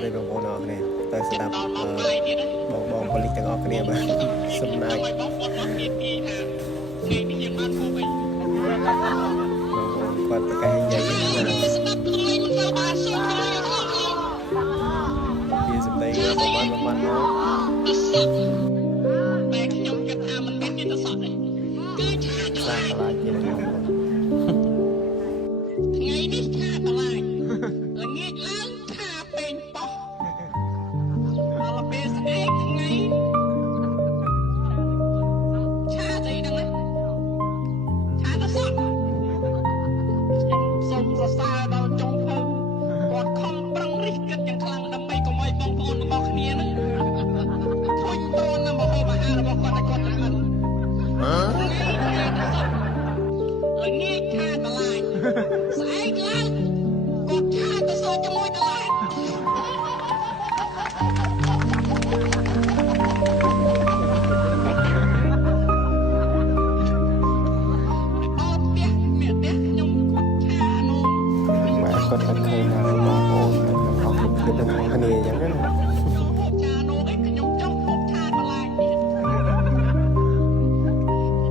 ស្ដីបងប្អូនអរគ្នាតែស្ដាប់បងប៉ូលីសទាំងអស់គ្នាបាទសំណាចបងប្អូនមកនិយាយថាថ្ងៃនេះយើងបានមកវិញគាត់ប្រកាសនិយាយថាស្ដាប់លុយមិនចូលបានសុខគ្នាជាសម្ដីរបស់បានមកតែខ្ញុំគិតថាមិនមានគេទៅសក់ទេគឺឆាតឡាយជាថ្ងៃនេះឆាតឡាយល្ងាចឡើងឆាពេញប៉ោះដល់ពេលស្អែកថ្ងៃឆាស្អីហ្នឹងឆាទៅសក់ខ្ញុំសូមសរសើរដល់ចុងភៅគាត់ខំប្រឹងរិះគិតយ៉ាងខ្លាំងដើម្បីកុំឲ្យបងប្អូនរបស់គ្នាហ្នឹងធុញទ្រាន់នៅមហូបអាហាររបស់គាត់ឲ្យគាត់ទៅănល្ងាចឆាតឡាយស្អែកឡើងគាត់ឆាទៅសួរជាមួយតឡាយគាត់អត់ឃើញថាបងប្អូននៅក្នុងអស់ភាពនៅក្នុងគ្នាអញ្ចឹងណាចានោះឯងខ្ញុំចង់ពុកឆាតឡាយទៀត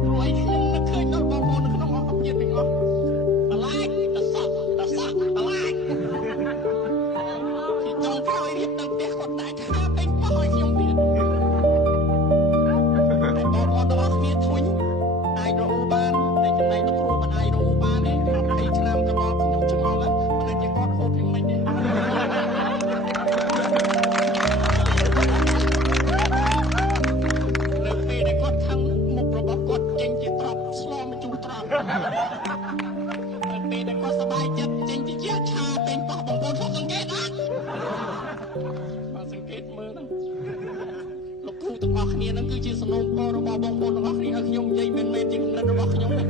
រួយខ្ញុំនឹកឃើញដល់បងប្អូននៅក្នុងអស់ភាពទាំងអស់តឡាយតសក់តឡាយពីចុងក្រោយរៀបទៅផ្ទះគាត់តែឆាពេញប៉ោះឲ្យខ្ញុំទៀតតែបងប្អូនទាំងអស់គ្នាធុញអាចរកបានតែចំណែកលោកគ្រូមិនអាចរកបានទេ20ឆ្នាំកន្លងខ្ញុំឆ្ងល់ហើយមិនជាគាត់ហូបយ៉ាងម៉េចទេលើពេលដែលគាត់ខឹងមុខរបស់គាត់ចេញជាត្រប់ស្លមកជូរត្រប់ពេលដែលគាត់សប្បាយចិត្តចេញជាឆាពេញប៉ះបងប្អូនគាត់សង្កេតអត់បាទសង្កេតមើលហ្នឹងលោកគ្រូទាំងអស់គ្នាហ្នឹងគឺជាសំណូមពររបស់បងប្អូនទាំងអស់គ្នាឲ្យខ្ញុំនិយាយមិនមែនជាគំនិតរបស់ខ្ញុំទេ